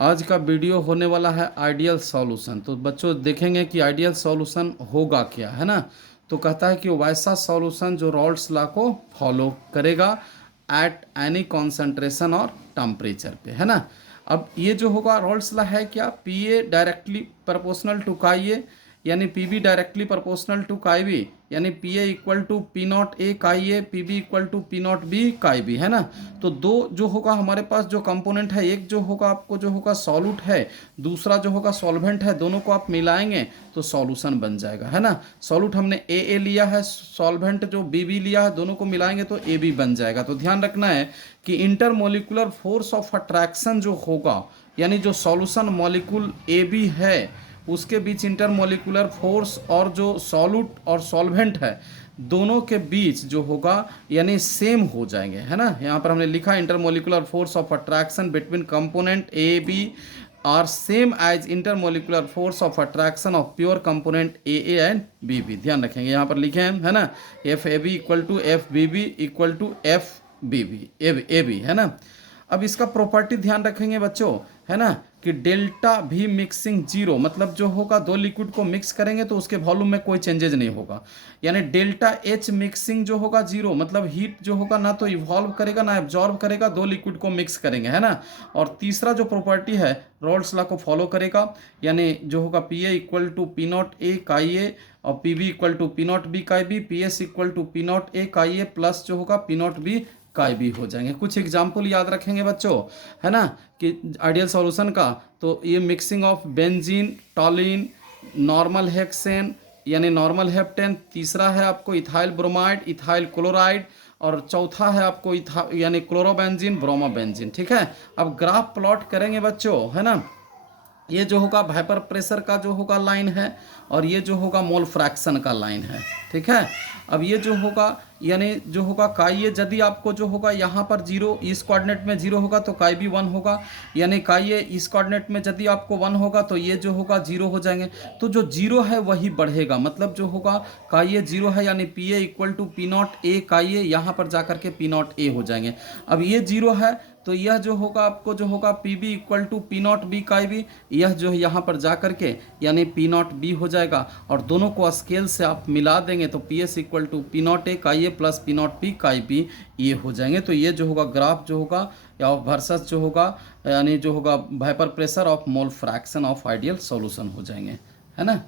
आज का वीडियो होने वाला है आइडियल सॉल्यूशन। तो बच्चों देखेंगे कि आइडियल सॉल्यूशन होगा क्या, है ना। तो कहता है कि वैसा सॉल्यूशन जो रॉल्स लॉ को फॉलो करेगा एट एनी कॉन्सेंट्रेशन और टेम्परेचर पे, है ना। अब ये जो होगा रॉल्स लॉ है क्या, P A directly proportional to chi A, यानी P B directly proportional to chi B, यानी P A equal to P naught A chi A, P B equal to P naught B chi B, है ना। तो दो जो होगा हमारे पास जो कंपोनेंट है, एक जो होगा आपको जो होगा सॉल्यूट है, दूसरा जो होगा सॉल्वेंट है, दोनों को आप मिलाएंगे तो सॉल्यूशन बन जाएगा, है ना। सॉल्यूट हमने ए लिया है, सॉल्वेंट जो बी लिया है, दोनों को मिलाएंगे तो ए बी बन जाएगा। तो ध्यान रखना है कि इंटरमोलिकुलर फोर्स ऑफ अट्रैक्शन जो होगा, यानी जो सॉल्यूशन मॉलिक्यूल ए बी है उसके बीच इंटरमोलिकुलर फोर्स और जो सॉल्यूट और सॉल्वेंट है दोनों के बीच जो होगा यानी सेम हो जाएंगे, है ना। यहाँ पर हमने लिखा intermolecular force of attraction between component A B are same as intermolecular force of attraction of pure component A and B B. ध्यान रखेंगे यहाँ पर लिखे हैं, है ना, F A B equal to F B B equal to F B B A B, है ना। अब इसका प्रॉपर्टी ध्यान रखेंगे बच्चों, है ना, कि डेल्टा भी मिक्सिंग जीरो, मतलब जो होगा दो लिक्विड को मिक्स करेंगे तो उसके वॉल्यूम में कोई चेंजेज नहीं होगा। यानी डेल्टा एच मिक्सिंग जो होगा जीरो, मतलब हीट जो होगा ना तो इवॉल्व करेगा ना एब्जॉर्ब करेगा, दो लिक्विड को मिक्स करेंगे, है ना। और तीसरा जो प्रॉपर्टी है रॉल्स लॉ को फॉलो करेगा, यानी जो होगा P A equal to P naught A chi A और P B equal to P naught B chi B, P S equal to P naught A chi A plus जो होगा P naught B काई भी हो जाएंगे। कुछ example याद रखेंगे बच्चों, है ना, कि आइडियल सॉल्यूशन का। तो ये mixing of benzene, टॉलिन, normal hexane यानी नॉर्मल हेप्टेन, तीसरा है आपको इथाइल ब्रोमाइड, इथाइल क्लोराइड, और चौथा है आपको यानी क्लोरोबेंजीन, ब्रोमोबेंजीन। ठीक है, अब ग्राफ प्लॉट करेंगे बच्चों, है ना। ये जो होगा भाइपर प्रेशर का जो होगा लाइन है और ये जो होगा मोल फ्रैक्शन का लाइन है, ठीक है। अब ये जो होगा यानी जो होगा काई ए, यदि आपको जो होगा यहाँ पर जीरो इस कोऑर्डिनेट में जीरो होगा तो काई बी वन होगा, यानी काई ए इस कोऑर्डिनेट में यदि आपको वन होगा तो ये जो होगा जीरो हो जाएंगे। तो जो जीरो है वही बढ़ेगा, मतलब जो होगा काई ए जीरो है यानी P A equal to P naught A chi A, यहाँ पर जाकर के पी नॉट ए हो जाएंगे। अब ये जीरो है तो यह जो होगा आपको जो होगा P B equal to P naught B chi B, यह जो है यहाँ पर जा करके यानी पी नॉट बी हो जाएगा, और दोनों को स्केल से आप मिला देंगे तो P S equal to P naught A chi A plus P naught B chi B ये हो जाएंगे। तो ये जो होगा ग्राफ जो होगा या वर्सस जो होगा यानी जो होगा भाइपर pressure of mole fraction of ideal solution हो जाएंगे, है ना।